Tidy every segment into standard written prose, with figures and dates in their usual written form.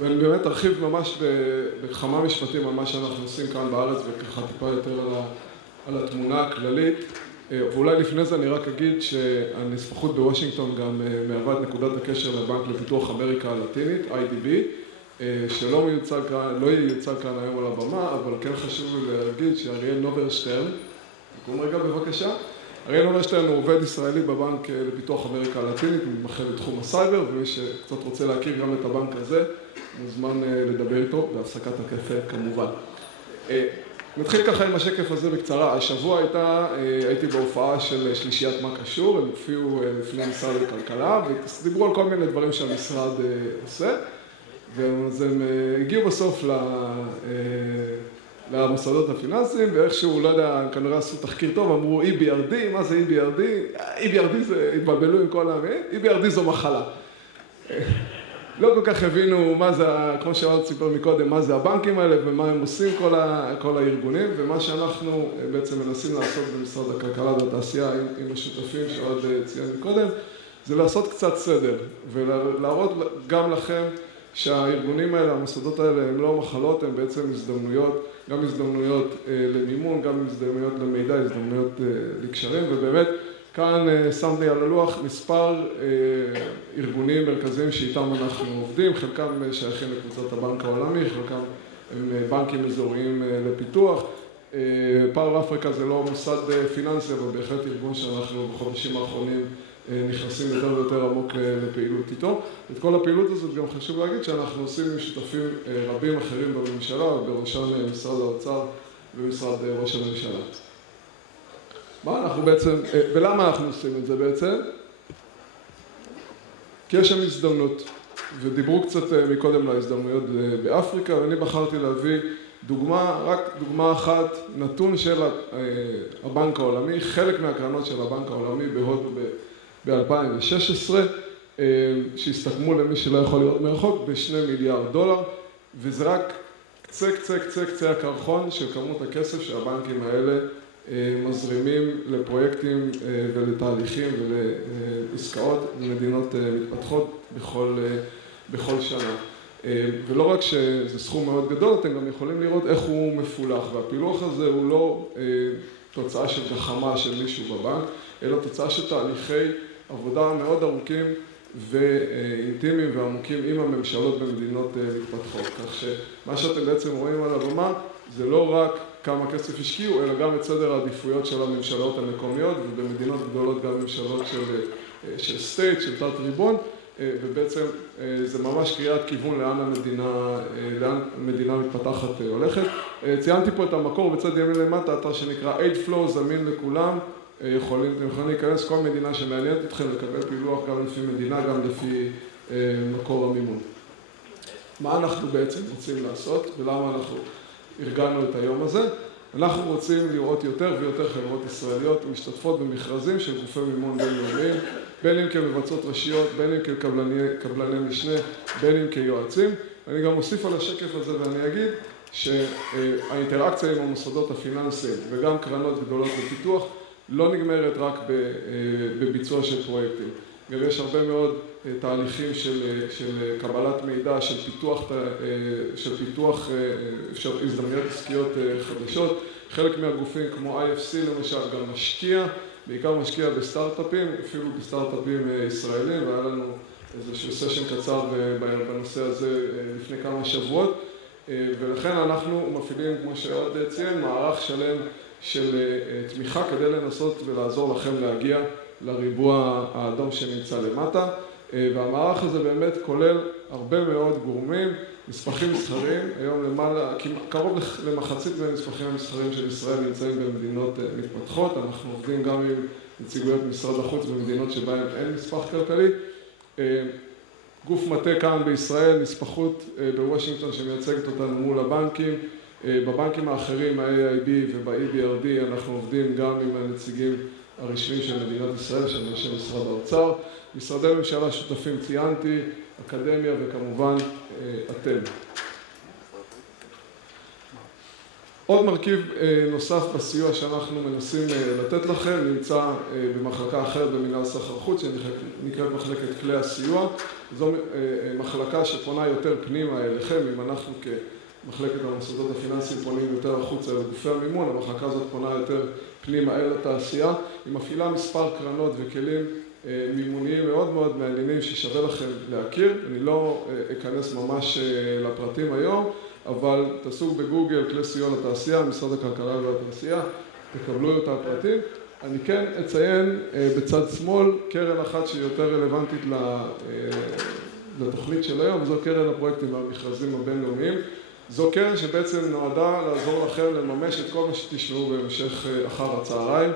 ואני באמת ארחיב ממש בכמה משפטים על מה שאנחנו עושים כאן בארץ, וככה טיפה יותר על התמונה הכללית. ואולי לפני זה אני רק אגיד שהנספחות בוושינגטון גם מהווה את נקודת הקשר לבנק לפיתוח אמריקה הלטינית, IDB, שלא ייוצג כאן היום על הבמה, אבל כן חשוב להגיד שאריאל נוברשטרן, תקום רגע בבקשה, אריאל נוברשטרן הוא עובד ישראלי בבנק לפיתוח אמריקה הלטינית, מתמחה בתחום הסייבר, ומי שקצת רוצה להכיר גם את הבנק הזה, מוזמן לדבר איתו, בהפסקת הקפה כמובן. נתחיל ככה עם השקף הזה בקצרה. השבוע הייתי בהופעה של שלישיית מה קשור, הם הופיעו לפני משרד הכלכלה, ודיברו על כל מיני דברים שהמשרד עושה, ואז הם הגיעו בסוף למוסדות הפיננסיים, ואיכשהו, לא יודע, כנראה עשו תחקיר טוב, אמרו EBRD, מה זה EBRD? EBRD זה, התבלבלו עם כל העמים, EBRD זו מחלה. לא כל כך הבינו מה זה, כמו שאמרת סיפר מקודם, מה זה הבנקים האלה ומה הם עושים כל הארגונים, ומה שאנחנו בעצם מנסים לעשות במשרד הכלכלה והתעשייה עם השותפים שעוד ציין מקודם, זה לעשות קצת סדר ולהראות גם לכם שהארגונים האלה, המוסדות האלה, הם לא מחלות, הם בעצם הזדמנויות, גם הזדמנויות למימון, גם הזדמנויות למידע, הזדמנויות לקשרים, ובאמת כאן שם לי על הלוח מספר ארגונים מרכזיים שאיתם אנחנו עובדים, חלקם שייכים לקבוצת הבנק העולמי, חלקם הם בנקים אזוריים לפיתוח. פאר אפריקה זה לא מוסד פיננסי, אבל בהחלט ארגון שאנחנו בחודשים האחרונים נכנסים יותר ויותר עמוק לפעילות איתו. את כל הפעילות הזאת גם חשוב להגיד שאנחנו עושים עם שותפים רבים אחרים בממשלה, בראשם משרד האוצר ומשרד ראש הממשלה. מה אנחנו בעצם, ולמה אנחנו עושים את זה בעצם? כי יש שם הזדמנות, ודיברו קצת מקודם להזדמנויות באפריקה, ואני בחרתי להביא דוגמה, רק דוגמה אחת, נתון של הבנק העולמי, חלק מהקרנות של הבנק העולמי בהודו ב-2016, שהסתכמו למי שלא יכול לראות מרחוק, ב$2 מיליארד, וזה רק קצה הקרחון של כמות הכסף שהבנקים האלה מזרימים לפרויקטים ולתהליכים ולעסקאות במדינות מתפתחות בכל שנה. ולא רק שזה סכום מאוד גדול, אתם גם יכולים לראות איך הוא מפולח, והפילוח הזה הוא לא תוצאה של גחמה של מישהו בבנק, אלא תוצאה של תהליכי עבודה מאוד ארוכים ואינטימיים ועמוקים עם הממשלות במדינות מתפתחות. כך שמה שאתם בעצם רואים על הבמה זה לא רק כמה כסף השקיעו, אלא גם את סדר העדיפויות של הממשלות המקומיות, ובמדינות גדולות גם ממשלות של סטייט, של תת ריבון, ובעצם זה ממש קריאת כיוון לאן המדינה מתפתחת הולכת. ציינתי פה את המקור בצד ימין למטה, אתר שנקרא Aid Flow, זמין לכולם, אתם יכולים להיכנס כל מדינה שמעניינת אתכם לקבל פילוח גם לפי מדינה, גם לפי מקור המימון. מה אנחנו בעצם רוצים לעשות ולמה אנחנו ארגנו את היום הזה? אנחנו רוצים לראות יותר ויותר חברות ישראליות משתתפות במכרזים של גופי מימון בינלאומיים, בין אם כמבצעות ראשיות, בין אם כקבלני משנה, בין אם כיועצים. אני גם אוסיף על השקף הזה ואני אגיד שהאינטראקציה עם המוסדות הפיננסיים וגם קרנות גדולות בפיתוח לא נגמרת רק בביצוע של פרויקטים. גם יש הרבה מאוד תהליכים של קבלת מידע, של פיתוח הזדמנויות עסקיות חדשות. חלק מהגופים כמו IFC למשל גם משקיע, בעיקר משקיע בסטארט-אפים, אפילו בסטארט-אפים ישראלים, והיה לנו איזשהו סשן קצר בנושא הזה לפני כמה שבועות, ולכן אנחנו מפעילים, כמו שעוד ציין, מערך שלם של תמיכה כדי לנסות ולעזור לכם להגיע לריבוע האדום שנמצא למטה, והמערך הזה באמת כולל הרבה מאוד גורמים, נספחים מסחריים, היום למעלה, קרוב למחצית מהנספחים המסחריים של ישראל נמצאים במדינות מתפתחות, אנחנו עובדים גם עם נציגויות משרד החוץ במדינות שבהן אין נספח כלכלי, גוף מטה כאן בישראל, נספחות בוושינגטון שמייצגת אותנו מול הבנקים, בבנקים האחרים, ה-AIB וב-EBRD, אנחנו עובדים גם עם הנציגים הרשמיים של מדינת ישראל, של משרד האוצר, משרדי ממשלה שותפים ציינתי, אקדמיה וכמובן אתם. עוד מרכיב נוסף בסיוע שאנחנו מנסים לתת לכם, נמצא במחלקה אחרת במינהל סחר חוץ, שנקראת מחלקת כלי הסיוע. זו מחלקה שפונה יותר פנימה אליכם, אם אנחנו כמחלקת המוסדות הפיננסיים פונים יותר החוצה לגופי המימון, המחלקה הזאת פונה יותר פנימה אל התעשייה. היא מפעילה מספר קרנות וכלים מימוניים מאוד מאוד מעניינים ששווה לכם להכיר. אני לא אכנס ממש לפרטים היום, אבל תעשו בגוגל כלי סיוע לתעשייה, משרד הכלכלה והתעשייה, תקבלו את הפרטים. אני כן אציין בצד שמאל קרן אחת שהיא יותר רלוונטית לתוכנית של היום, וזו קרן הפרויקטים והמכרזים הבינלאומיים. זו קרן שבעצם נועדה לעזור לכם לממש את כל מה שתשמעו בהמשך אחר הצהריים.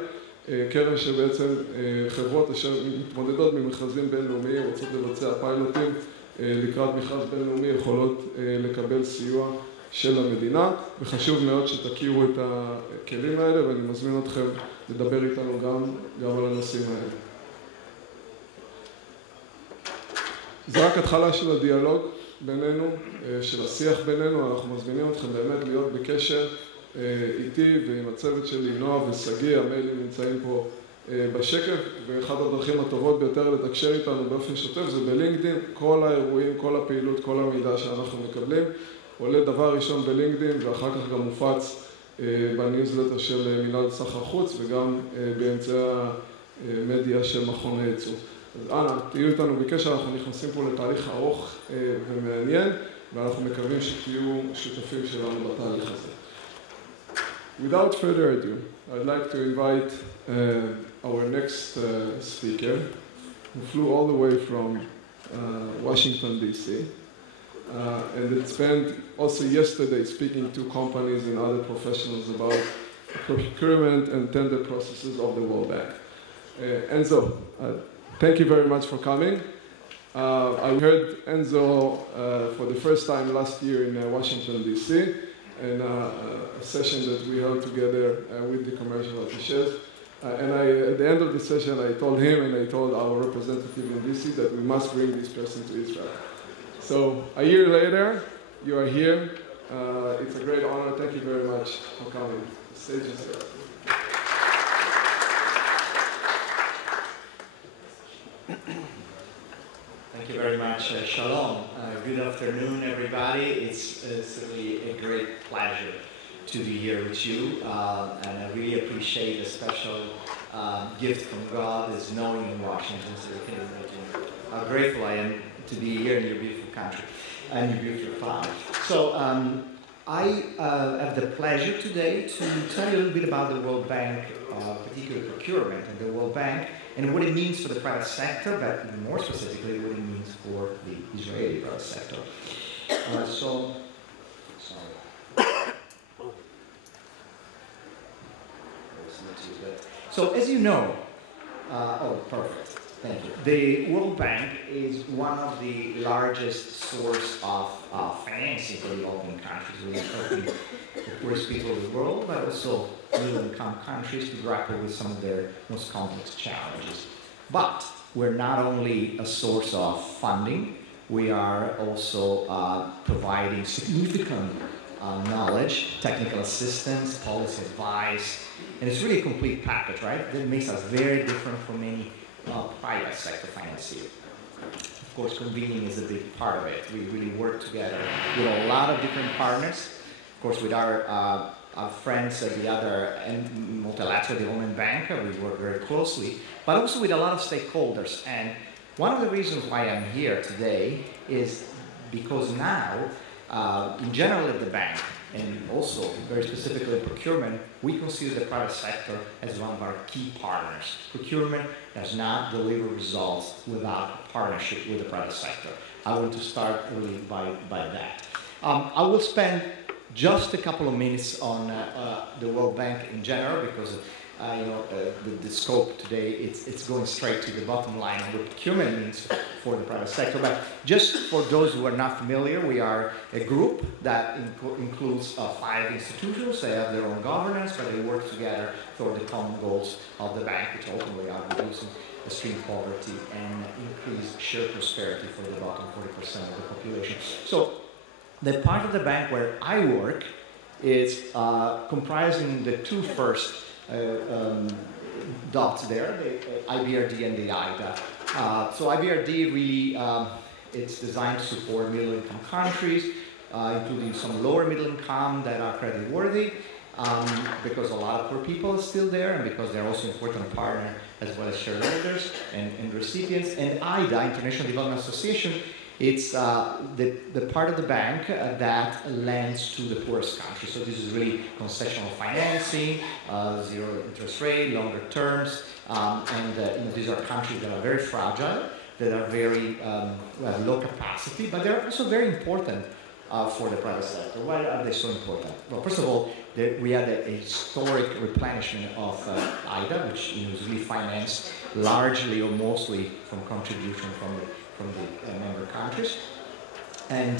קרן שבעצם חברות אשר מתמודדות ממכרזים בינלאומיים, רוצות לבצע פיילוטים לקראת מכרז בינלאומי, יכולות לקבל סיוע של המדינה, וחשוב מאוד שתכירו את הכלים האלה, ואני מזמין אתכם לדבר איתנו גם על הנושאים האלה. זה רק התחלה של הדיאלוג בינינו, של השיח בינינו. אנחנו מזמינים אתכם באמת להיות בקשר איתי ועם הצוות שלי, נועה ושגיא. המיילים נמצאים פה בשקף, ואחת הדרכים הטובות ביותר לתקשר איתנו באופן שוטף זה בלינקדין. כל האירועים, כל הפעילות, כל המידע שאנחנו מקבלים עולה דבר ראשון בלינקדין, ואחר כך גם מופץ בניוזלטר של מינהל סחר חוץ וגם באמצעי המדיה של מכון הייצוא. אז אנא, תהיו איתנו בקשר, אנחנו נכנסים פה לתהליך ארוך ומעניין, ואנחנו מקווים שתהיו שותפים שלנו בתהליך הזה. Without further ado, I'd like to invite our next speaker, who flew all the way from Washington, D.C. And it spent also yesterday speaking to companies and other professionals about procurement and tender processes of the World Bank. Enzo, thank you very much for coming. I heard Enzo for the first time last year in Washington, D.C. in a session that we held together with the commercial attaches. And at the end of the session, I told him and I told our representative in D.C. that we must bring this person to Israel. So a year later, you are here. It's a great honor. Thank you very much for coming. The stage is yours. Thank you very much. Shalom. Good afternoon, everybody. It's really a great pleasure to be here with you. And I really appreciate the special gift from God is knowing in Washington, so you can imagine how grateful I am to be here in your beautiful country and your beautiful farm. So I have the pleasure today to tell you a little bit about the World Bank, particularly procurement and the World Bank, and what it means for the private sector, but even more specifically what it means for the Israeli private sector. So as you know, perfect. Thank you. The World Bank is one of the largest source of financing for developing countries. We are helping the poorest people of the world, but also middle-income countries to grapple with some of their most complex challenges. But we're not only a source of funding, we are also providing significant knowledge, technical assistance, policy advice, and it's really a complete package, right? That makes us very different from any private sector financier. Of course, convening is a big part of it. We really work together with a lot of different partners. Of course, with our friends at the other multilateral development bank, we work very closely, but also with a lot of stakeholders. And one of the reasons why I'm here today is because now, in general at the bank, and also very specifically in procurement, we consider the private sector as one of our key partners. Procurement does not deliver results without a partnership with the private sector. I want to start really by that. I will spend just a couple of minutes on the World Bank in general because the scope today, it's going straight to the bottom line of what procurement means for the private sector. But just for those who are not familiar, we are a group that includes 5 institutions. They have their own governance, but they work together for the common goals of the bank, which ultimately are reducing extreme poverty and increase shared prosperity for the bottom 40% of the population. So the part of the bank where I work is comprising the two first dots there, the IBRD and the IDA. So IBRD really, it's designed to support middle-income countries, including some lower middle income that are credit-worthy, because a lot of poor people are still there, and because they're also important partner as well as shareholders and recipients. And IDA, International Development Association, it's the part of the bank that lends to the poorest countries. So this is really concessional financing, zero interest rate, longer terms, and these are countries that are very fragile, that are very low capacity, but they're also very important for the private sector. Why are they so important? Well, first of all, we had a historic replenishment of IDA, which is really financed largely or mostly from contribution from the member countries. And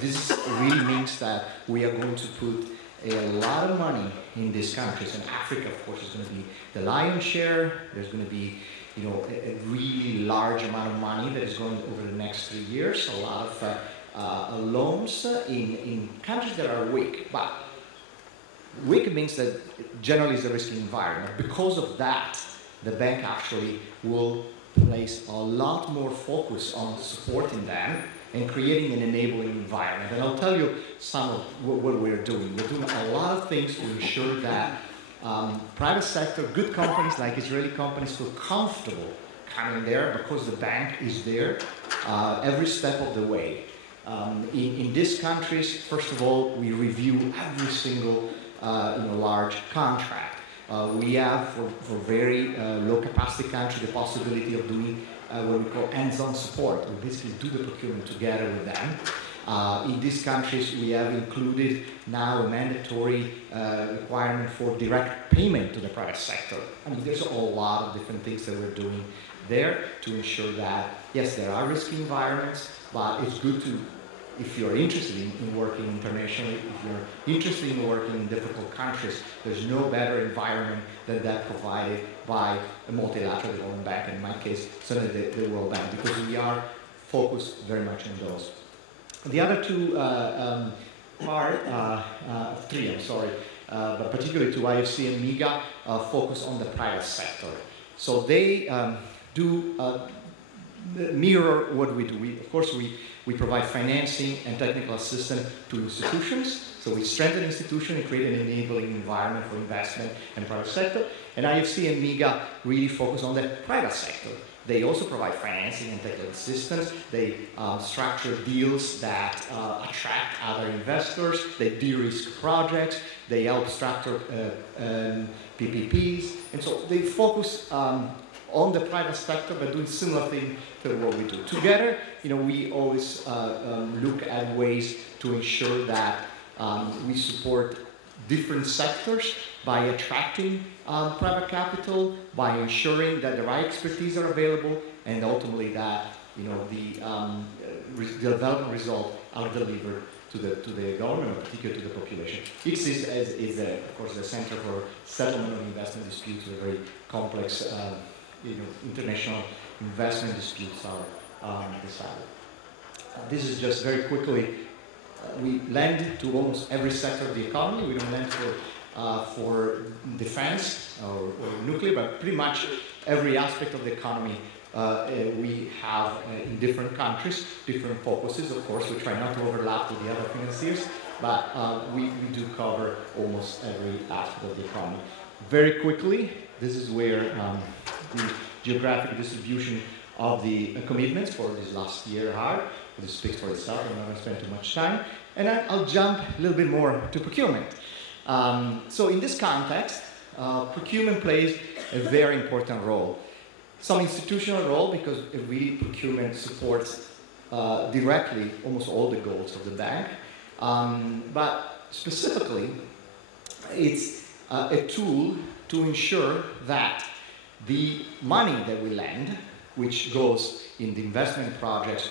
this really means that we are going to put a lot of money in these countries. And Africa, of course, is going to be the lion's share. There's going to be a really large amount of money that is going over the next 3 years. A lot of loans in countries that are weak. But weak means that generally it's a risky environment. Because of that, the bank actually will place a lot more focus on supporting them and creating an enabling environment. And I'll tell you some of what we're doing. We're doing a lot of things to ensure that private sector, good companies like Israeli companies feel comfortable coming there because the bank is there every step of the way. In these countries, first of all, we review every single large contract. We have, for very low capacity country, the possibility of doing what we call hands-on support. We basically do the procurement together with them. In these countries, we have included now a mandatory requirement for direct payment to the private sector. I mean, there's a lot of different things that we're doing there to ensure that, yes, there are risky environments, but it's good to, if you're interested in working internationally, if you're interested in working in difficult countries, there's no better environment than that provided by a multilateral development bank, and in my case, certainly the World Bank, because we are focused very much on those. The other two three, I'm sorry, but particularly to IFC and MIGA, focus on the private sector. So they do mirror what we do. Of course, we provide financing and technical assistance to institutions. So we strengthen institutions and create an enabling environment for investment in the private sector. And IFC and MIGA really focus on the private sector. They also provide financing and technical assistance. They structure deals that attract other investors. They de-risk projects. They help structure PPPs. And so they focus on the private sector, but doing similar thing to what we do. Together, we always look at ways to ensure that we support different sectors by attracting private capital, by ensuring that the right expertise are available, and ultimately that the development results are delivered to the government, and particularly to the population. ICSID is of course, the Center for Settlement of Investment Disputes, a very complex international investment disputes are decided. This is just very quickly, we lend to almost every sector of the economy. We don't lend for defense or nuclear, but pretty much every aspect of the economy we have in different countries, different focuses. Of course, we try not to overlap with the other financiers, but we do cover almost every aspect of the economy. Very quickly, this is where the geographic distribution of the commitments for this last year are. This speaks for itself. I'm not going to spend too much time. And I'll jump a little bit more to procurement. So in this context, procurement plays a very important role. Some institutional role, because really procurement supports directly almost all the goals of the bank. But specifically, it's a tool to ensure that the money that we lend, which goes in the investment projects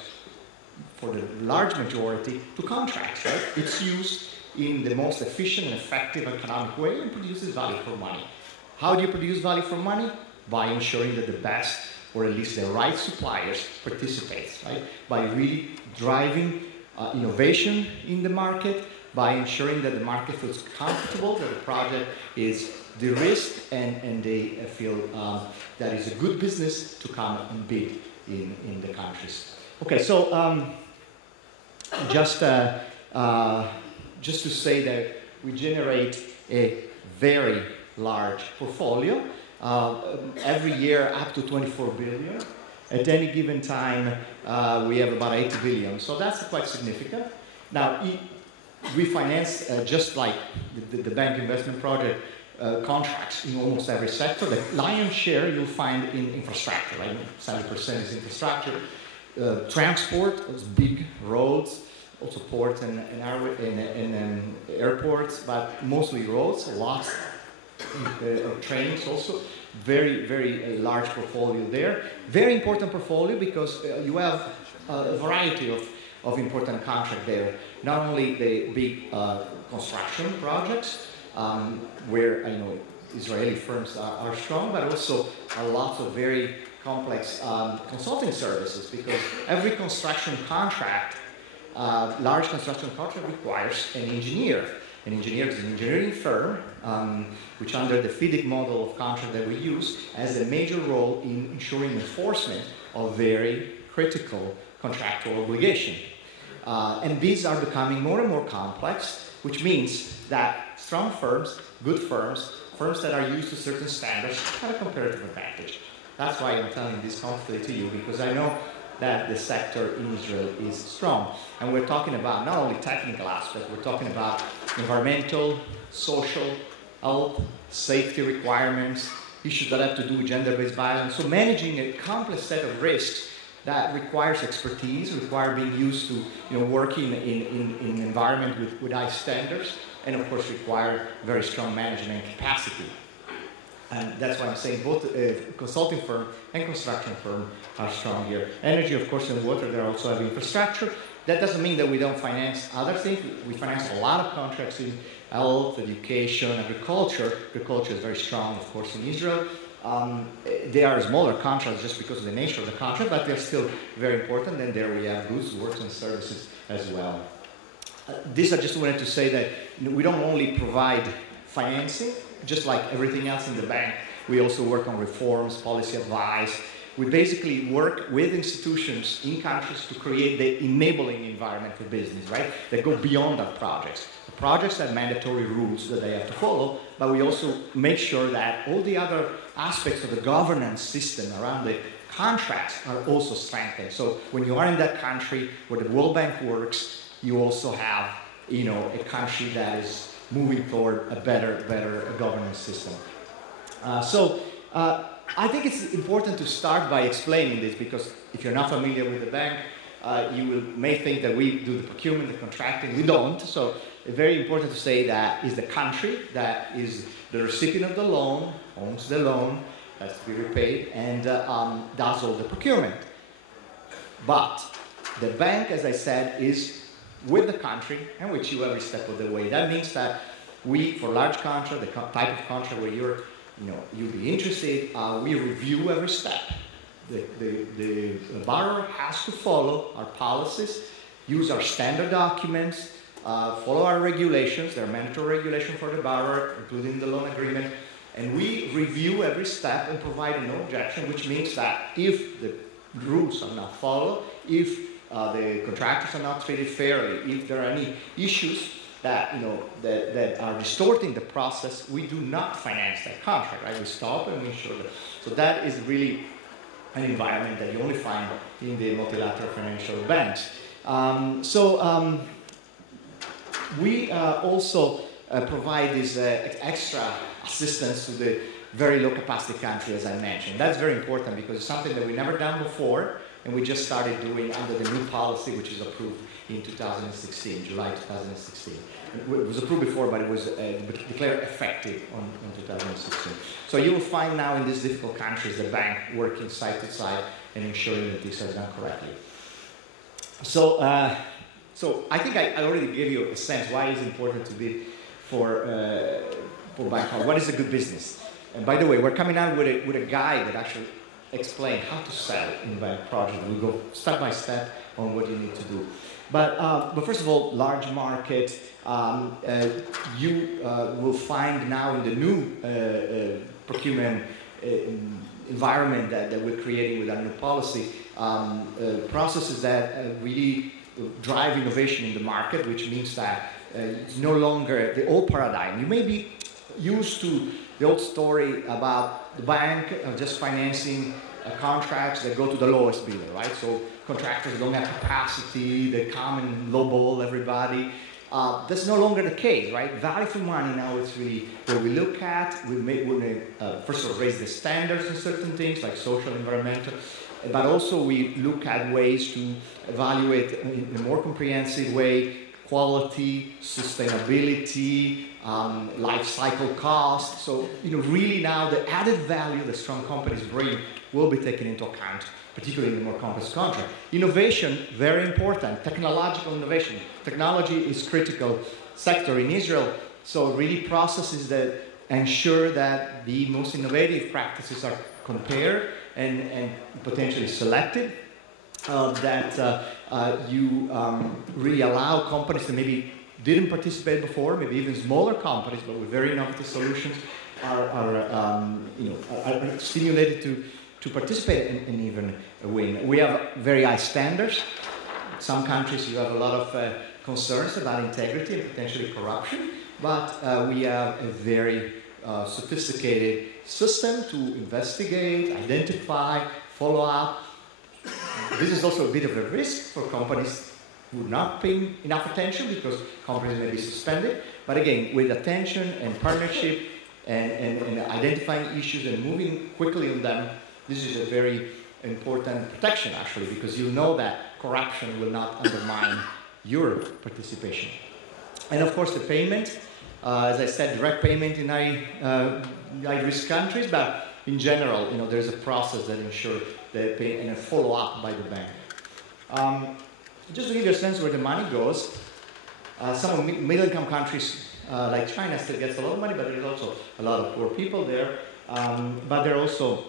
for the large majority to contracts, right? It's used in the most efficient and effective economic way and produces value for money. How do you produce value for money? By ensuring that the best, or at least the right suppliers, participates, right? By really driving innovation in the market, by ensuring that the market feels comfortable, that the project is de-risked, and they feel that it's a good business to come and bid in the countries. Okay, so just to say that we generate a very large portfolio, every year up to 24 billion. At any given time, we have about 80 billion, so that's quite significant. Now, we finance, just like the bank investment project, contracts in almost every sector. The lion's share you'll find in infrastructure, right? 70% is infrastructure. Transport, those big roads, also ports and airports, but mostly roads, lots of trains also. Very, very large portfolio there. Very important portfolio because you have a variety of important contracts there. Not only the big construction projects, where I know Israeli firms are strong, but also a lot of very complex consulting services, because every construction contract, large construction contract, requires an engineer. An engineer is an engineering firm, which under the FIDIC model of contract that we use, has a major role in ensuring enforcement of very critical contractual obligation. And these are becoming more and more complex, which means that strong firms, good firms, firms that are used to certain standards, have a comparative advantage. That's why I'm telling this confidently to you, because I know that the sector in Israel is strong. And we're talking about not only technical aspects, we're talking about environmental, social, health, safety requirements, issues that have to do with gender-based violence. So managing a complex set of risks that requires expertise, require being used to working in an environment with high standards, and of course require very strong management capacity. And that's why I'm saying both consulting firm and construction firm are strong here. Energy, of course, and water, they also have infrastructure. That doesn't mean that we don't finance other things. We finance a lot of contracts in health, education, agriculture. Agriculture is very strong, of course, in Israel. They are smaller contracts just because of the nature of the contract, but they're still very important. And there we have goods, works, and services as well. This I just wanted to say that we don't only provide financing, just like everything else in the bank. We also work on reforms, policy advice. We basically work with institutions in countries to create the enabling environment for business, right? That go beyond our projects. The projects have mandatory rules that they have to follow, but we also make sure that all the other aspects of the governance system around the contracts are also strengthened. So when you are in that country where the World Bank works, you also have, a country that is moving toward a better governance system. I think it's important to start by explaining this, because if you're not familiar with the bank, you may think that we do the procurement, the contracting. We don't. So it's very important to say that is the country that is the recipient of the loan, owns the loan, has to be repaid, and does all the procurement. But the bank, as I said, is with the country and with you every step of the way. That means that we, for large contract, the type of contract where you'll be interested, we review every step. The borrower has to follow our policies, use our standard documents, follow our regulations. There are mandatory regulations for the borrower, including the loan agreement. And we review every step and provide no objection, which means that if the rules are not followed, if the contractors are not treated fairly, if there are any issues that are distorting the process, we do not finance that contract, right? We stop and we ensure that. So that is really an environment that you only find in the multilateral financial banks. We also provide this extra assistance to the very low capacity country, as I mentioned. That's very important because it's something that we've never done before, and we just started doing under the new policy, which is approved in 2016, July 2016. It was approved before, but it was declared effective on 2016. So you will find now in these difficult countries the bank working side to side and ensuring that this is done correctly. So I think I already gave you a sense why it's important to be for bank. What is a good business? And by the way, we're coming out with a guide that actually explains how to sell in bank project. We'll go step by step on what you need to do. But first of all, large market, you will find now in the new procurement environment that we're creating with our new policy, processes that really drive innovation in the market, which means that it's no longer the old paradigm. You may be used to the old story about the bank just financing contracts that go to the lowest bidder, right? So contractors don't have capacity, they come and lowball everybody. That's no longer the case, right? Value for money now is really what we look at. We first of all raise the standards in certain things like social, environmental, but also we look at ways to evaluate in a more comprehensive way quality, sustainability, life cycle cost. So, really now the added value that strong companies bring will be taken into account, particularly in the more complex contract. Innovation, very important. Technological innovation. Technology is critical sector in Israel. So really processes that ensure that the most innovative practices are compared and potentially selected. You really allow companies that maybe didn't participate before, maybe even smaller companies, but with very innovative solutions, are stimulated to participate and even win. We have very high standards. In some countries you have a lot of concerns about integrity and potentially corruption, but we have a very sophisticated system to investigate, identify, follow up. This is also a bit of a risk for companies who are not paying enough attention because companies may be suspended. But again, with attention and partnership and identifying issues and moving quickly on them, this is a very important protection actually, because you know that corruption will not undermine your participation. And of course the payment, as I said, direct payment in high-risk countries, but in general, there's a process that ensures the pay and a follow-up by the bank. Just to give you a sense where the money goes, some of middle-income countries like China still gets a lot of money, but there's also a lot of poor people there. But they're also,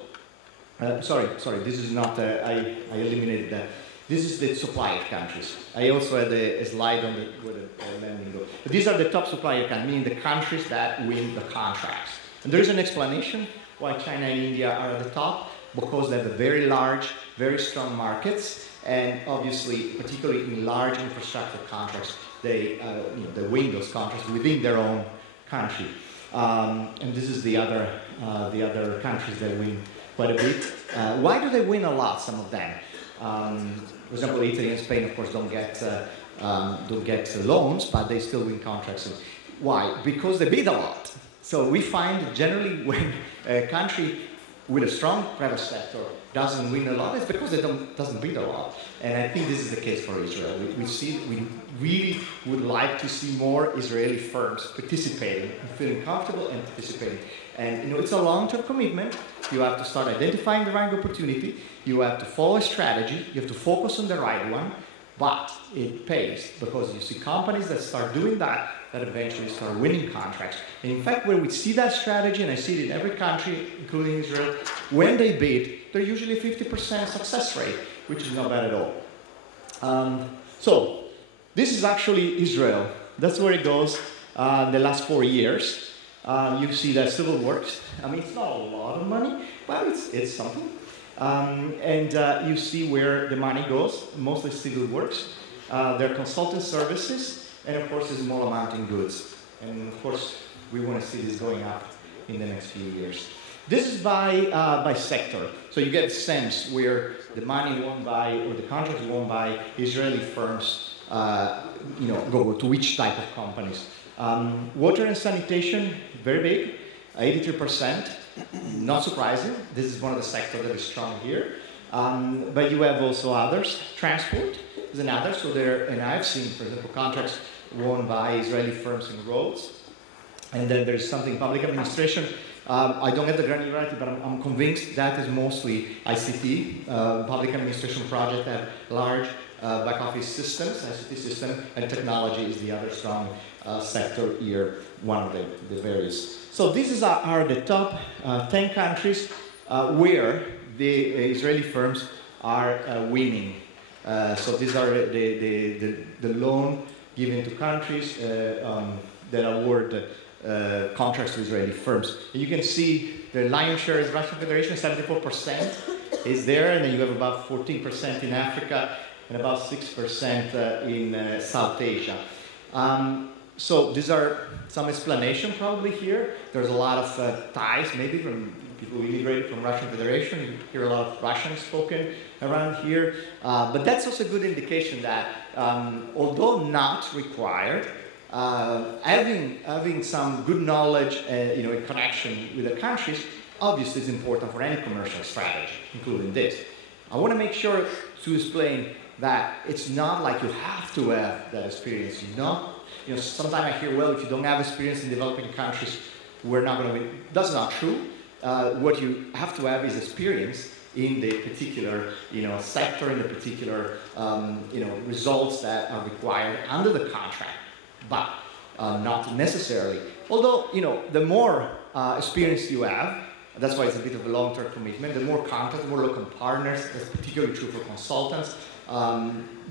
sorry, this is not, I eliminated that. This is the supplier countries. I also had a slide on where the lending goes. But these are the top supplier countries, meaning the countries that win the contracts. And there is an explanation why China and India are at the top, because they have a very large, very strong markets, and obviously, particularly in large infrastructure contracts, they win those contracts within their own country. And this is the other countries that win quite a bit. Why do they win a lot? Some of them. For example, Italy and Spain, of course, don't get loans, but they still win contracts. Why? Because they bid a lot. So we find that generally when a country with a strong private sector doesn't win a lot, it's because they doesn't bid a lot. And I think this is the case for Israel. We really would like to see more Israeli firms participating, feeling comfortable and participating. And it's a long-term commitment. You have to start identifying the right opportunity. You have to follow a strategy. You have to focus on the right one. But it pays, because you see companies that start doing that eventually start winning contracts. And in fact, where we see that strategy, and I see it in every country, including Israel, when they bid, they're usually 50% success rate, which is not bad at all. So this is actually Israel. That's where it goes the last 4 years. You see that civil works. I mean, it's not a lot of money, but it's something. You see where the money goes, mostly civil works. There are consultant services, and of course, a small amount in goods. And of course, we want to see this going up in the next few years. This is by sector. So you get a sense where the money won by, or the contracts won by Israeli firms, go to which type of companies. Water and sanitation, very big, 83%. Not surprising. This is one of the sectors that is strong here. But you have also others. Transport is another. So and I've seen, for example, contracts won by Israeli firms in roads. And then there's something public administration. I don't get the granularity, but I'm convinced that is mostly ICT, public administration project that large back office systems, ICT system, and technology is the other strong sector here, one of the various. So these are the top 10 countries where the Israeli firms are winning So these are the loan given to countries that award contracts to Israeli firms. And you can see the lion's share is Russian Federation, 74% is there, and then you have about 14% in Africa and about 6% in South Asia. So these are some explanation probably here. There's a lot of ties, maybe from people who immigrated from Russian Federation. You hear a lot of Russian spoken around here. But that's also a good indication that, although not required, having some good knowledge, in connection with the countries, obviously is important for any commercial strategy, including this. I want to make sure to explain that it's not like you have to have that experience. Sometimes I hear, well, if you don't have experience in developing countries, we're not going to win. That's not true. What you have to have is experience in the particular, sector, in the particular, results that are required under the contract, but not necessarily. Although, the more experience you have, that's why it's a bit of a long-term commitment, the more contact, the more local partners, that's particularly true for consultants,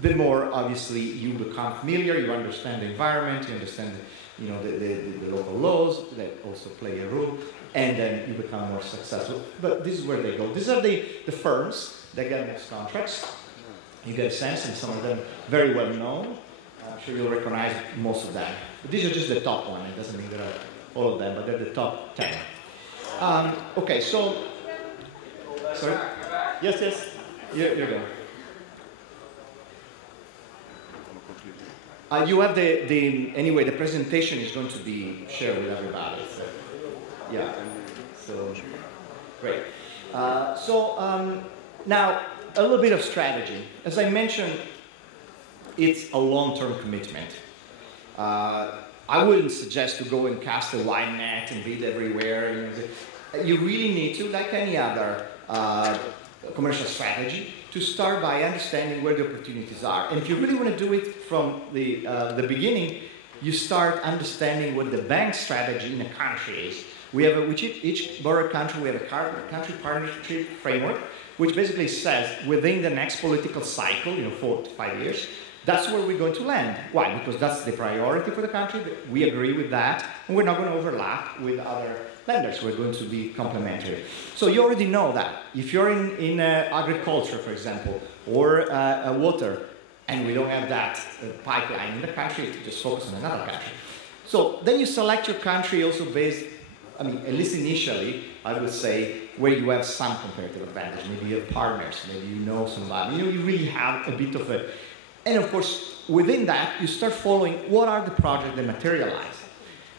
the more, obviously, you become familiar, you understand the environment, you understand, the local laws that also play a role, and then you become more successful. But this is where they go. These are the firms that get next contracts. You get a sense, and some of them very well known. I'm sure you'll recognize most of them. But these are just the top one. It doesn't mean there are all of them, but they're the top 10. Okay, so... Sorry? Yes. You go. You have anyway, the presentation is going to be shared with everybody. So, yeah. So, great. Now, a little bit of strategy. As I mentioned, it's a long-term commitment. I wouldn't suggest to go and cast a wide net and bid everywhere. You really need to, like any other commercial strategy, to start by understanding where the opportunities are. And if you really want to do it from the beginning, you start understanding what the bank strategy in a country is. We have, each borrower country, we have a country partnership framework, which basically says within the next political cycle, 4 to 5 years, that's where we're going to land. Why? Because that's the priority for the country. We agree with that, and we're not going to overlap with other lenders. We're going to be complementary. So you already know that. If you're in agriculture, for example, or water, and we don't have that pipeline in the country, just focus on another country. So then you select your country also based, at least initially, I would say, where you have some comparative advantage. Maybe you have partners, maybe you know somebody. You really have a bit of a... And of course, within that, you start following what are the projects that materialize.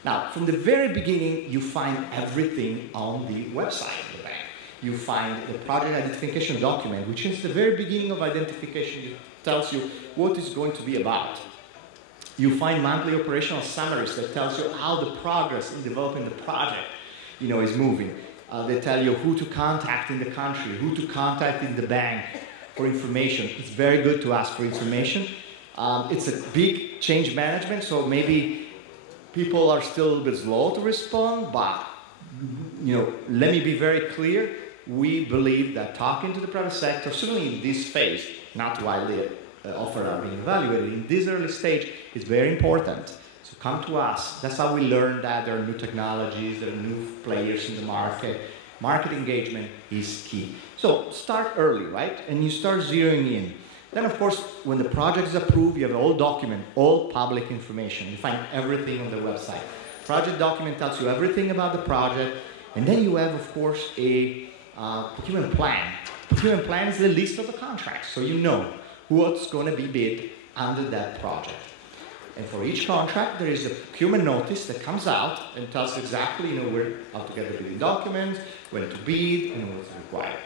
Now, from the very beginning, you find everything on the website of the bank. You find the project identification document, which is the very beginning of identification. It tells you what it's going to be about. You find monthly operational summaries that tells you how the progress in developing the project, is moving. They tell you who to contact in the country, who to contact in the bank for information. It's very good to ask for information. It's a big change management, so maybe people are still a little bit slow to respond, but let me be very clear. We believe that talking to the private sector, certainly in this phase, not widely offered are being evaluated, in this early stage is very important. So come to us. That's how we learn that there are new technologies, there are new players in the market. Market engagement is key. So start early, right? And you start zeroing in. Then, of course, when the project is approved, you have all document, all public information. You find everything on the website. Project document tells you everything about the project. And then you have, of course, a procurement plan. Procurement plan is the list of the contracts, so you know what's going to be bid under that project. And for each contract, there is a procurement notice that comes out and tells you exactly, how to get the bidding documents, when to bid, and what's required.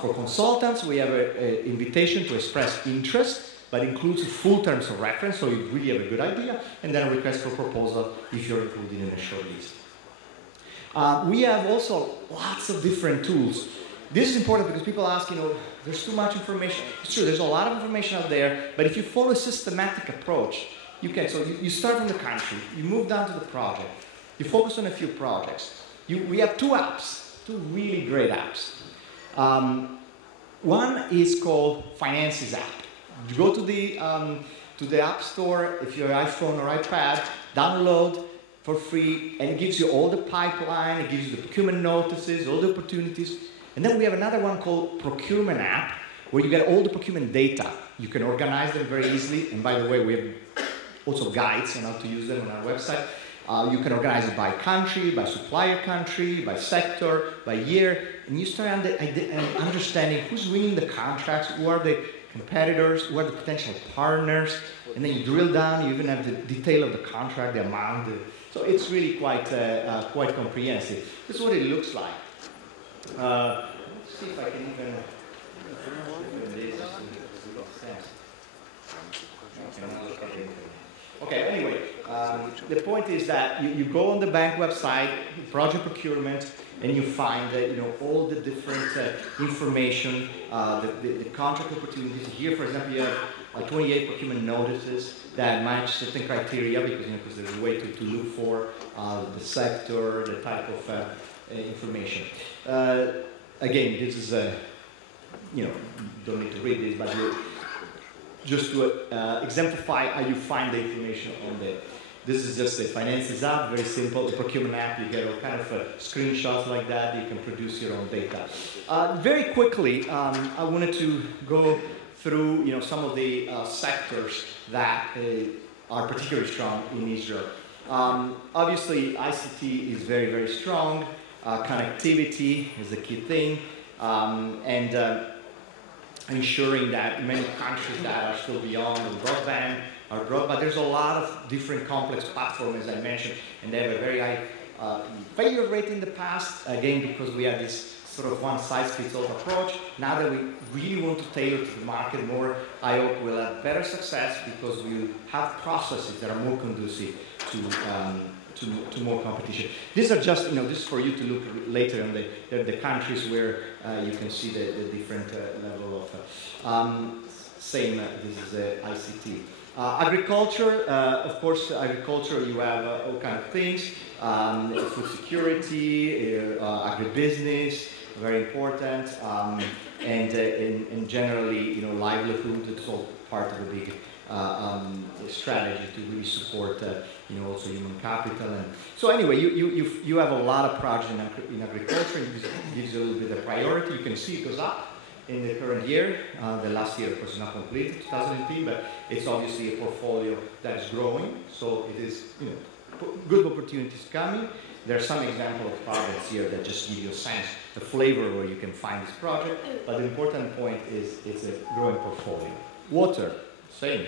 For consultants, we have an invitation to express interest, but includes full terms of reference, so you really have a good idea, and then a request for proposal if you're included in a short list. We have also lots of different tools. This is important because people ask, there's too much information. It's true, there's a lot of information out there, but if you follow a systematic approach, you can. So you start from the country, you move down to the project, you focus on a few projects. We have two really great apps. One is called Finances app. You go to the App Store, if you're iPhone or iPad, download for free, and it gives you all the pipeline, it gives you the procurement notices, all the opportunities. And then we have another one called Procurement app, where you get all the procurement data. You can organize them very easily, and by the way, we have also guides on how to use them on our website. You can organize it by country, by supplier country, by sector, by year, and you start understanding who's winning the contracts, who are the competitors, who are the potential partners, and then you drill down, you even have the detail of the contract, the amount. So it's really quite comprehensive. This is what it looks like. Let's see if I can even... Okay, anyway, the point is that you go on the bank website, project procurement, and you find all the different information, the contract opportunities. Here, for example, you have 28 procurement notices that match certain criteria because there's a way to look for the sector, the type of information. Again, this is don't need to read this, but just to exemplify how you find the information on there. This is just a finances app, very simple. The procurement app, you get all kind of screenshots like that. You can produce your own data. Very quickly, I wanted to go through some of the sectors that are particularly strong in Israel. Obviously, ICT is very, very strong. Connectivity is a key thing. And ensuring that many countries that are still beyond the broadband are broadband. There's a lot of different complex platforms, as I mentioned, and they have a very high failure rate in the past, again, because we had this sort of one-size-fits-all approach. Now that we really want to tailor to the market more, I hope we'll have better success because we'll have processes that are more conducive to more competition. These are just, this is for you to look later on the countries where you can see the different level of, same, this is ICT. Agriculture, of course, agriculture, you have all kinds of things, food security, agribusiness, very important, and generally, livelihood, it's all part of a big strategy to really support, also human capital. And so anyway, you have a lot of projects in agriculture. It gives you a little bit of priority. You can see it goes up in the current year. The last year, of course, is not complete, 2018, but it's obviously a portfolio that is growing. So it is, good opportunities coming. There are some examples of projects here that just give you a sense, the flavor where you can find this project. But the important point is it's a growing portfolio. Water, same.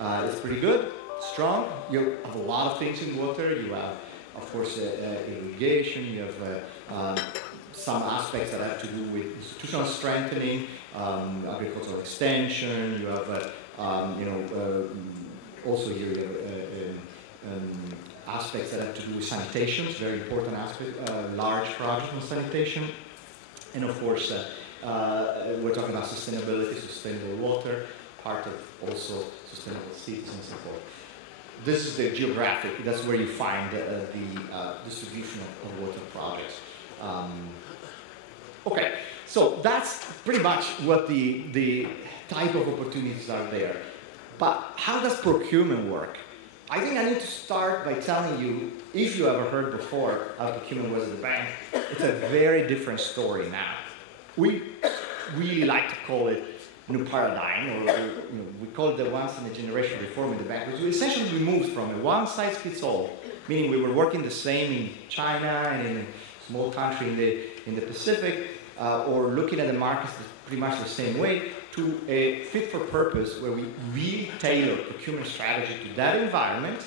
It's pretty good, strong. You have a lot of things in water. You have, of course, irrigation. You have some aspects that have to do with institutional strengthening, agricultural extension. You have, also here you have aspects that have to do with sanitation, very important aspect, large project on sanitation. And of course, we're talking about sustainability, sustainable water, part of also sustainable cities and so forth. This is the geographic, that's where you find the distribution of water projects. Okay, so that's pretty much what the type of opportunities are there. But how does procurement work? I think I need to start by telling you, if you ever heard before how procurement was at the bank, it's a very different story now. We really like to call it new paradigm, or we call it the once in a generation reform in the bank, which essentially we moved from a one-size-fits-all, meaning we were working the same in China and in a small country in the Pacific, or looking at the markets pretty much the same way, to a fit-for-purpose where we really tailor procurement strategy to that environment,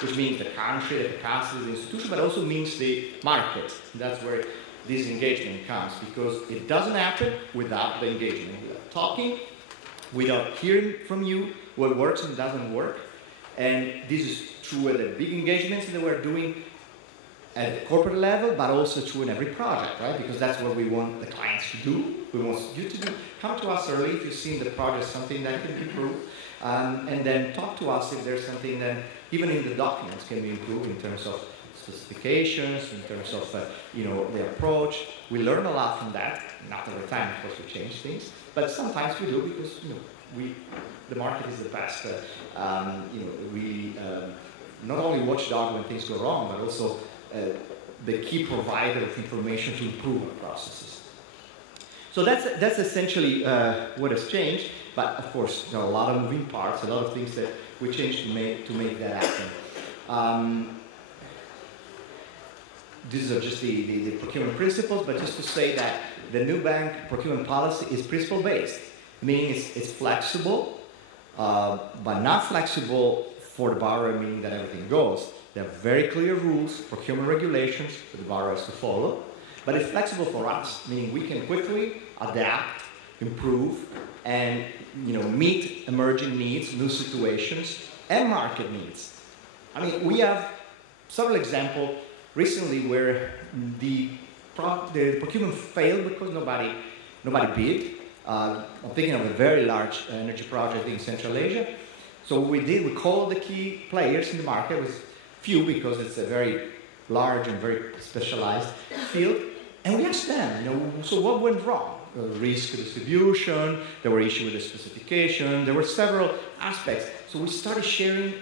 which means the country, the capacity, the institution, but also means the market. That's where this engagement comes, because it doesn't happen without the engagement, without talking, without hearing from you what works and doesn't work. And this is true at the big engagements that we're doing at the corporate level, but also true in every project, right? Because that's what we want the clients to do. We want you to do. Come to us early if you see in the project something that can improve, and then talk to us if there's something that, even in the documents, can be improved in terms of specifications, in terms of the approach. We learn a lot from that. Not every time, of course, we change things, but sometimes we do because the market is the best, really not only watchdog when things go wrong, but also the key provider of information to improve our processes. So that's essentially what has changed. But of course, there are a lot of moving parts, a lot of things that we changed to make that happen. These are just the procurement principles, but just to say that the new bank procurement policy is principle-based, meaning it's flexible, but not flexible for the borrower, meaning that everything goes. There are very clear rules, procurement regulations that the borrower has to follow, but it's flexible for us, meaning we can quickly adapt, improve, and meet emerging needs, new situations, and market needs. I mean, we have several examples recently where the procurement failed because nobody bid. I'm thinking of a very large energy project in Central Asia. So what we did, we called the key players in the market. It was few because it's a very large and very specialized field. And we asked them, so what went wrong? Risk distribution, there were issues with the specification, there were several aspects. So we started sharing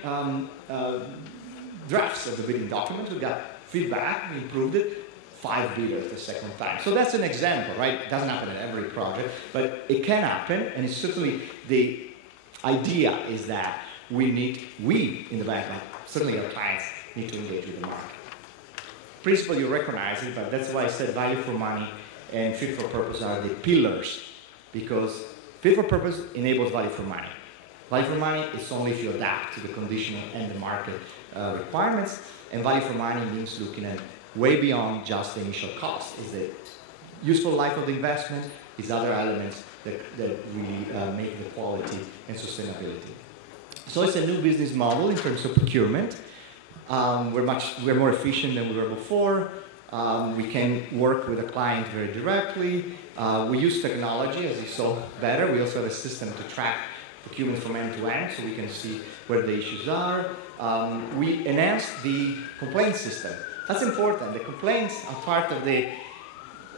drafts of the bidding document. We got feedback, we improved it. 5 bidders the second time. So that's an example, right? It doesn't happen in every project, but it can happen, and it's certainly the idea is that we in the bank, certainly our clients, need to engage with the market. Principle, you recognize it, but that's why I said value for money and fit for purpose are the pillars, because fit for purpose enables value for money. Value for money is only if you adapt to the condition and the market requirements, and value for money means looking at way beyond just the initial cost. Is the useful life of the investment, is other elements that really make the quality and sustainability. So it's a new business model in terms of procurement. We're more efficient than we were before. We can work with a client very directly. We use technology, as you saw better. We also have a system to track procurement from end to end, so we can see where the issues are. We enhanced the complaint system. That's important. The complaints are part of a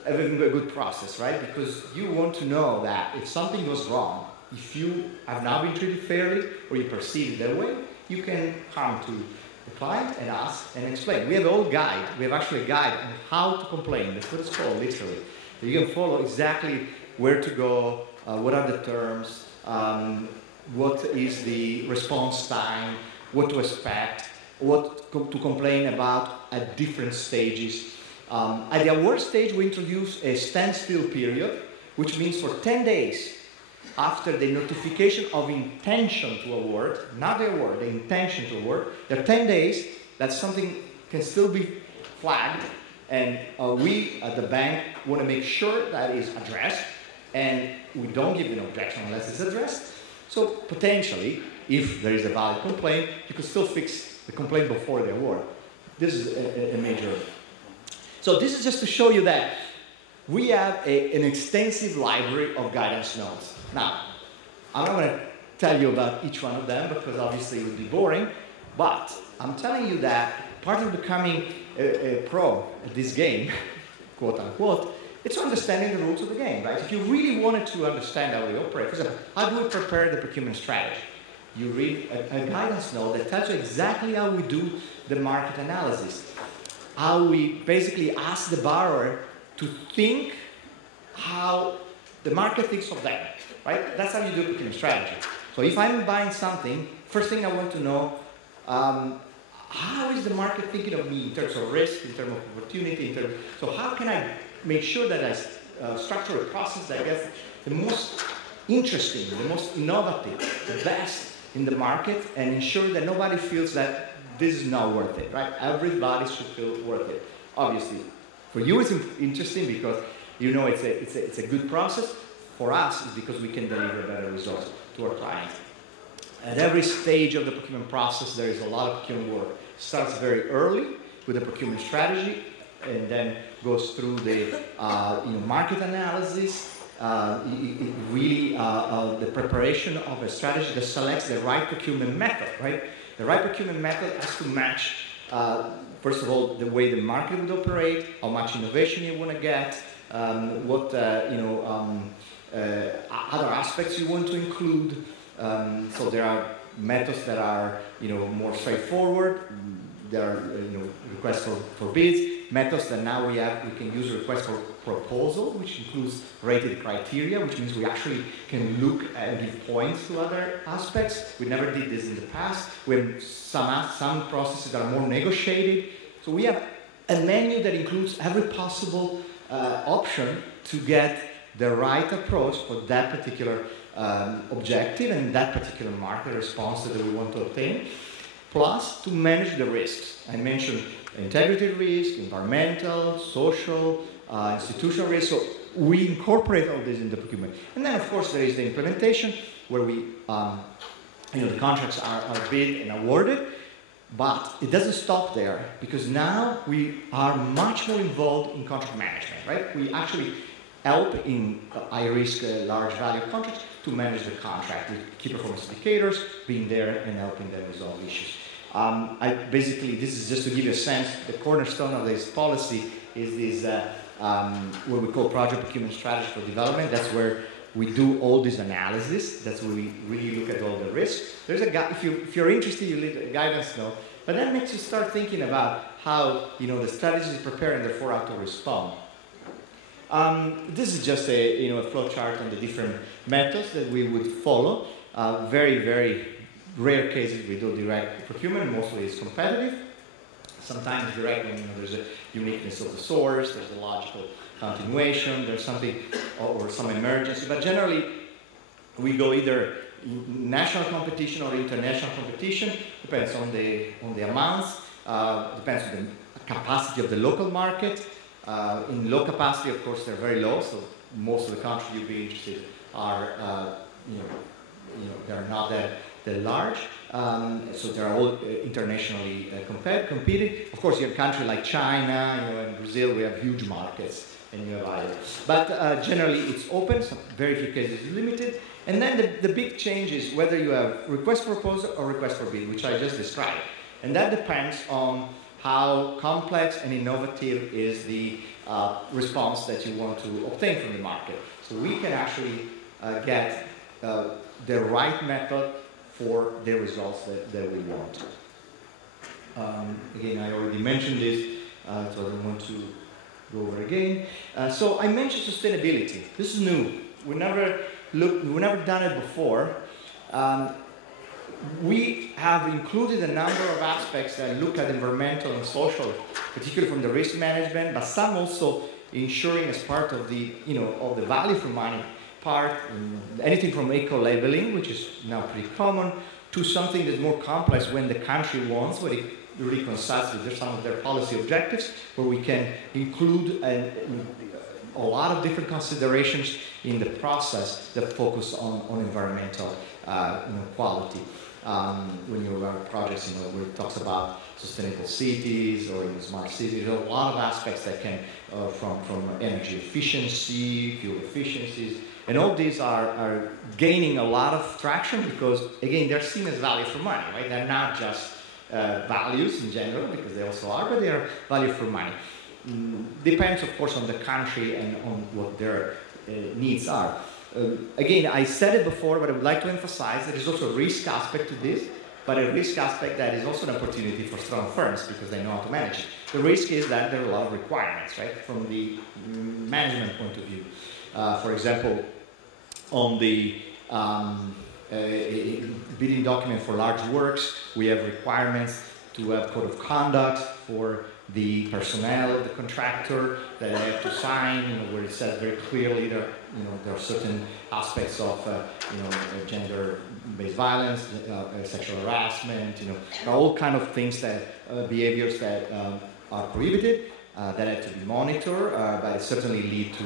good process, right? Because you want to know that if something goes wrong, if you have not been treated fairly or you perceive it that way, you can come to the client and ask and explain. We have a whole guide. We have actually a guide on how to complain. That's what it's called, literally. You can follow exactly where to go, what are the terms, what is the response time, what to expect, what to complain about at different stages. At the award stage, we introduce a standstill period, which means for 10 days after the notification of intention to award, not the award, the intention to award, there are 10 days that something can still be flagged, and we at the bank want to make sure that is addressed, and we don't give an objection unless it's addressed. So potentially, if there is a valid complaint, you could still fix the complaint before the award. This is a major. So this is just to show you that we have an extensive library of guidance notes. Now, I'm not going to tell you about each one of them because obviously it would be boring, but I'm telling you that part of becoming a pro at this game, quote unquote, it's understanding the rules of the game, right? If you really wanted to understand how we operate, for example, how do we prepare the procurement strategy? You read a guidance note that tells you exactly how we do the market analysis, how we basically ask the borrower to think how the market thinks of them, right? That's how you do procurement strategy. So if I'm buying something, first thing I want to know, how is the market thinking of me in terms of risk, in terms of opportunity, so how can I make sure that I structure a process that gets the most interesting, the most innovative, the best in the market, and ensure that nobody feels that this is not worth it, right? Everybody should feel worth it. Obviously, for you it's interesting because you know it's a good process. For us, it's because we can deliver better results to our clients. At every stage of the procurement process, there is a lot of procurement work. It starts very early with the procurement strategy, and then goes through the market analysis, really the preparation of a strategy that selects the right procurement method, right? The right procurement method has to match, first of all, the way the market would operate, how much innovation you want to get, what other aspects you want to include. So there are methods that are, more straightforward. There are, requests for bids. Methods that now we can use requests for proposal, which includes rated criteria, which means we actually can look and give points to other aspects. We never did this in the past. When some processes are more negotiated. So we have a menu that includes every possible option to get the right approach for that particular objective and that particular market response that we want to obtain, plus to manage the risks. I mentioned integrity risk, environmental, social, institutional risk. So we incorporate all this in the procurement. And then, of course, there is the implementation where we, the contracts are bid and awarded. But it doesn't stop there, because now we are much more involved in contract management, right? We actually help in high-risk, large value contracts to manage the contract with key performance indicators, being there and helping them resolve issues. Basically, this is just to give you a sense, the cornerstone of this policy is this, what we call project procurement strategy for development. That's where we do all this analysis. That's where we really look at all the risks. There's a if you're interested, you leave a guidance note. But that makes you start thinking about how the strategy is prepared and therefore how to respond. This is just a flow chart on the different methods that we would follow. Very, very rare cases we do direct procurement. Mostly it's competitive. Sometimes direct when there's a uniqueness of the source, there's a logical continuation, there's something or some emergency. But generally, we go either national competition or international competition. Depends on the amounts. Depends on the capacity of the local market. In low capacity, of course, they're very low. So most of the countries you'd be interested are, they're not that large. So they're all internationally competing. Of course, you have countries like China, in Brazil, we have huge markets, and you have others. But generally, it's open. So very few cases limited. And then the big change is whether you have request for proposal or request for bid, which I just described. And that depends on how complex and innovative is the response that you want to obtain from the market. So we can actually get the right method for the results that we want. Again, I already mentioned this, so I don't want to go over again. So I mentioned sustainability. This is new. We've never done it before. We have included a number of aspects that look at environmental and social, particularly from the risk management, but some also ensuring as part of the, of the value for money part, anything from eco-labeling, which is now pretty common, to something that's more complex when the country wants, where it really consults with some of their policy objectives, where we can include a lot of different considerations in the process that focus on environmental quality. When you run projects, where it talks about sustainable cities or smart cities, there are a lot of aspects that can, from energy efficiency, fuel efficiencies, and all these are gaining a lot of traction because, again, they're seen as value for money, right? They're not just values in general, because they also are, but they are value for money. Depends, of course, on the country and on what their needs are. Again, I said it before, but I would like to emphasize that there's also a risk aspect to this, but a risk aspect that is also an opportunity for strong firms because they know how to manage it. The risk is that there are a lot of requirements, right, from the management point of view. For example, on the bidding document for large works, we have requirements to have code of conduct for the personnel of the contractor that they have to sign, where it says very clearly there are certain aspects of gender-based violence, sexual harassment, there are all kind of things that behaviors that are prohibited, that have to be monitored, but it certainly lead to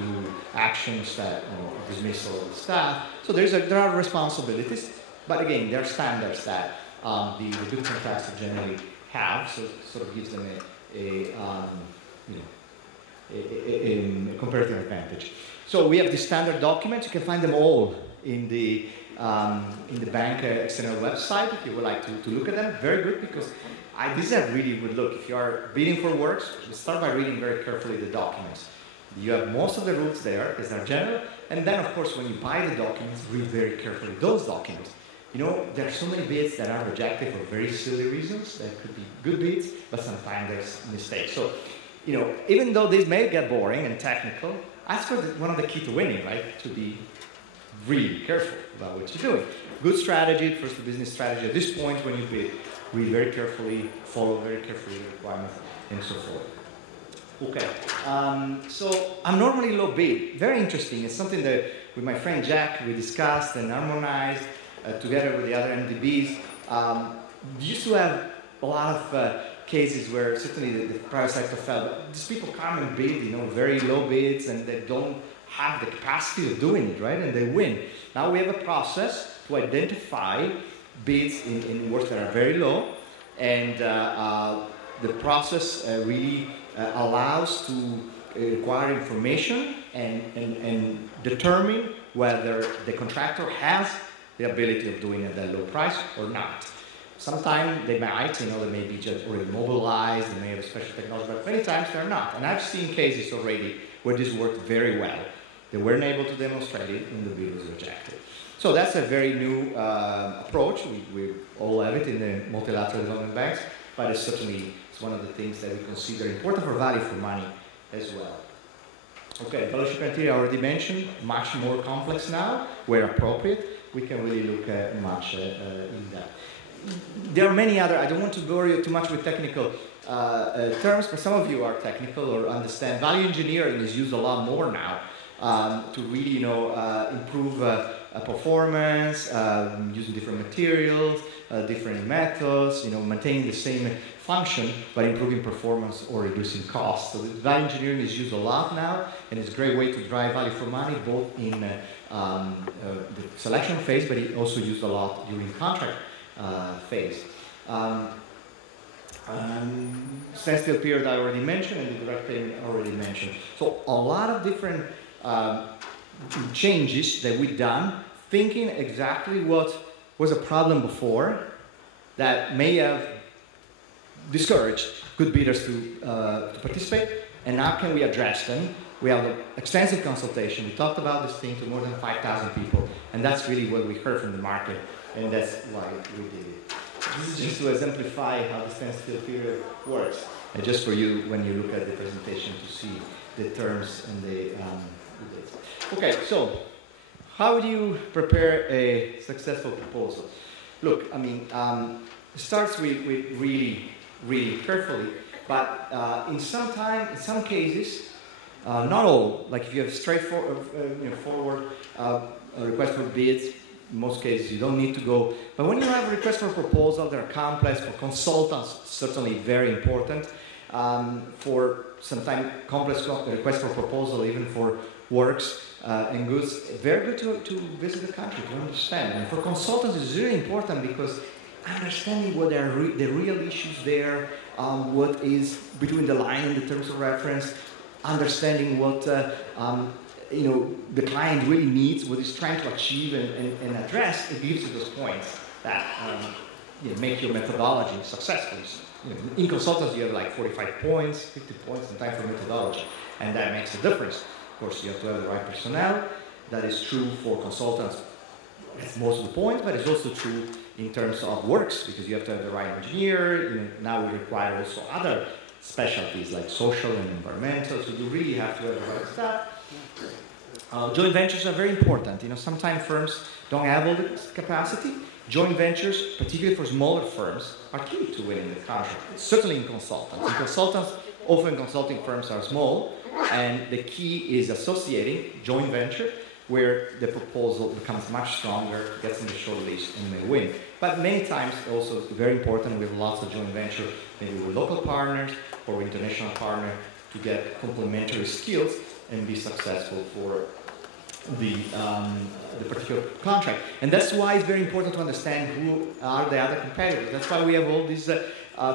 actions that dismissal of the staff. So there are responsibilities, but again, there are standards that the good contractors generally have, so it sort of gives them a comparative advantage. So we have the standard documents. You can find them all in the bank external website if you would like to look at them. Very good, because this is a really good look. If you are bidding for works, start by reading very carefully the documents. You have most of the rules there because they're general, And then, of course, when you buy the documents, read very carefully those documents. You know, there are so many bids that are rejected for very silly reasons. There could be good bids, but sometimes there's mistakes. So, you know, even though this may get boring and technical, that's one of the key to winning, right? To be really careful about what you're doing. Good strategy, first the business strategy. At this point, when you bid, read very carefully, follow very carefully the requirements, and so forth. Okay, so I'm normally low bid. Very interesting. It's something that with my friend Jack we discussed and harmonized together with the other MDBs. We used to have a lot of cases where certainly the private sector fell. But these people come and bid, you know, very low bids, and they don't have the capacity of doing it, right? And they win. Now we have a process to identify bids in works that are very low, and the process really allows to acquire information and determine whether the contractor has the ability of doing it at that low price or not. Sometimes they might, you know, they may be just already mobilized, they may have a special technology, but many times they're not. And I've seen cases already where this worked very well. They weren't able to demonstrate it and the bid was rejected. So that's a very new approach. We all have it in the multilateral development banks, but it's certainly one of the things that we consider important for value for money as well. Okay, valuation criteria I already mentioned, much more complex now, where appropriate. We can really look much in that. There are many other, I don't want to bore you too much with technical terms, but some of you are technical or understand. Value engineering is used a lot more now to really, you know, improve performance, using different materials, different methods, you know, maintaining the same function, but improving performance or reducing costs. So value engineering is used a lot now, and it's a great way to drive value for money, both in the selection phase, but it also used a lot during contract phase. Standstill period I already mentioned, and the direct payment I already mentioned. So a lot of different changes that we've done, thinking exactly what was a problem before that may have discouraged good bidders to participate, and how can we address them? We have an extensive consultation. We talked about this thing to more than 5,000 people, and that's really what we heard from the market, and that's why we did it. This is just to exemplify how the standstill period works, and just for you when you look at the presentation to see the terms and the dates. Okay, so how do you prepare a successful proposal? Look, I mean, it starts with really carefully, but in some cases, not all. Like if you have straightforward, forward request for bids, in most cases you don't need to go. But when you have a request for a proposal that are complex, for consultants, certainly very important. For sometimes complex request for proposal, even for works and goods, very good to visit the country, to understand. And for consultants, it's really important because understanding what are the real issues there, what is between the line in the terms of reference, understanding what the client really needs, what he's trying to achieve and address, it gives you those points that make your methodology successful. In consultants, you have like 45 points, 50 points in time for methodology, and that makes a difference. Of course, you have to have the right personnel. That is true for consultants. That's most of the points, but it's also true in terms of works, because you have to have the right engineer. Now we require also other specialties like social and environmental, so you really have to have the right staff. Joint ventures are very important. Sometimes firms don't have all the capacity. Joint ventures, particularly for smaller firms, are key to winning the contract. Certainly in consultants. Often consulting firms are small, and the key is associating joint venture, where the proposal becomes much stronger, gets in the short list, and may win. But many times, also very important, we have lots of joint venture, maybe with local partners or with international partners, to get complementary skills and be successful for the particular contract. And that's why it's very important to understand who are the other competitors. That's why we have all this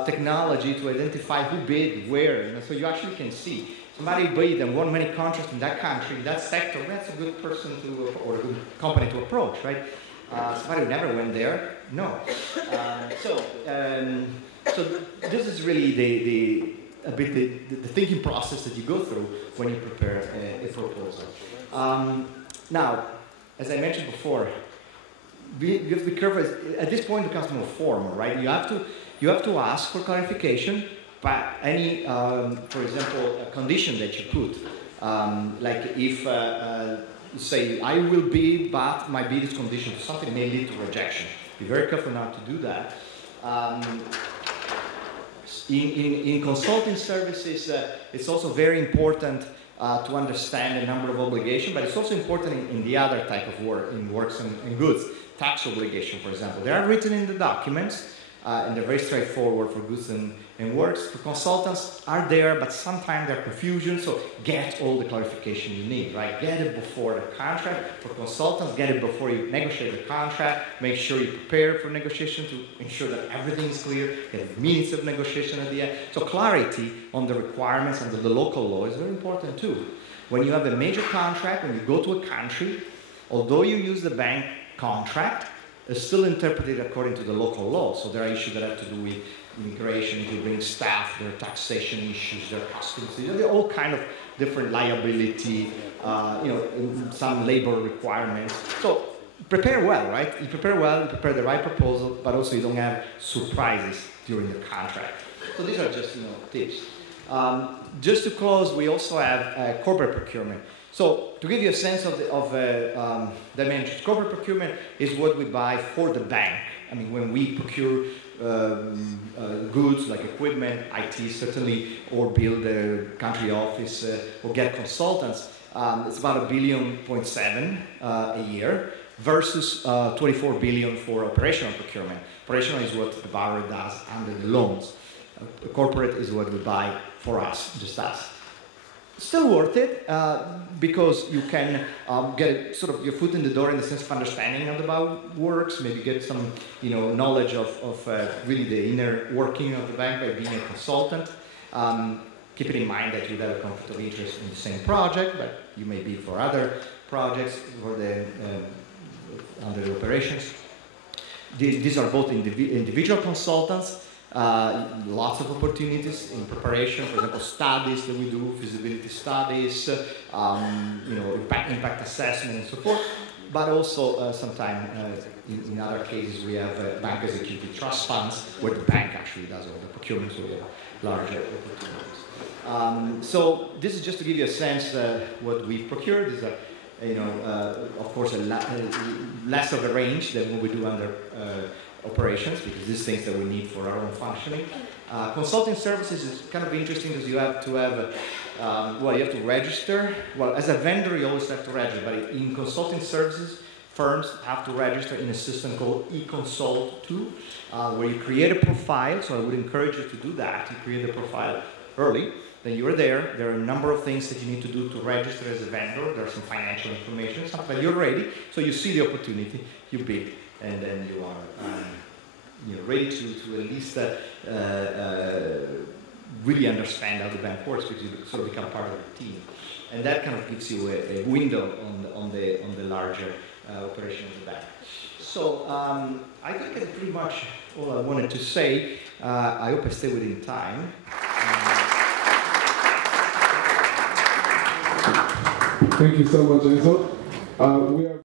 technology to identify who bid where. So you actually can see somebody bid and won many contracts in that country, that sector. That's a good person or a good company to approach, right? Somebody who never went there, no. So this is really the thinking process that you go through when you prepare a proposal. Now, as I mentioned before, you have to be careful. At this point, it becomes more formal, right? You have to ask for clarification, but any, for example, a condition that you put, like if you say, I will bid, but my bid is conditioned to something, may lead to rejection. Be very careful not to do that. In consulting services, it's also very important to understand the number of obligations, but it's also important in the other type of work, in works and goods. Tax obligation, for example. They are written in the documents, and they're very straightforward for goods and works. For consultants are there, but sometimes they're confusion, so get all the clarification you need, right? Get it before the contract. For consultants, get it before you negotiate the contract. Make sure you prepare for negotiation to ensure that everything is clear. Get minutes of negotiation at the end. So clarity on the requirements under the local law is very important too. When you have a major contract, when you go to a country, although you use the bank contract, is still interpreted according to the local law. So there are issues that have to do with immigration, if you bring staff, there are taxation issues, there are customs, there are all kind of different liability, some labor requirements. So prepare well, right? You prepare well, you prepare the right proposal, but also you don't have surprises during the contract. So these are just tips. Just to close, we also have corporate procurement. So to give you a sense of dimensions, corporate procurement is what we buy for the bank. I mean, when we procure goods like equipment, IT certainly, or build a country office or get consultants, it's about $1.7 billion a year versus 24 billion for operational procurement. Operational is what the borrower does under the loans. Corporate is what we buy for us, just us. Still worth it because you can get sort of your foot in the door in the sense of understanding how the bank works, maybe get some knowledge of really the inner working of the bank by being a consultant. Keep it in mind that you have a conflict of interest in the same project, but you may be for other projects for the under the operations. These are both individual consultants. Lots of opportunities in preparation, for example, studies that we do, feasibility studies, impact assessment and so forth, but also sometimes in other cases we have bank executed trust funds where the bank actually does all the procurement, so we have larger opportunities. So this is just to give you a sense what we procured. These are, of course, less of a range than what we do under operations, because these things that we need for our own functioning. Consulting services is kind of interesting because you have to have, you have to register. Well, as a vendor, you always have to register, but in consulting services, firms have to register in a system called eConsult 2, where you create a profile. So I would encourage you to do that. You create a profile early. Then you are there. There are a number of things that you need to do to register as a vendor. There's some financial information, stuff, but you're ready. So you see the opportunity, you bid, and then you are ready to at least really understand how the bank works, because you sort of become part of the team, and that kind of gives you a window on the larger operation of the bank. So I think that's pretty much all I wanted to say. I hope I stay within time. Thank you so much, Enzo.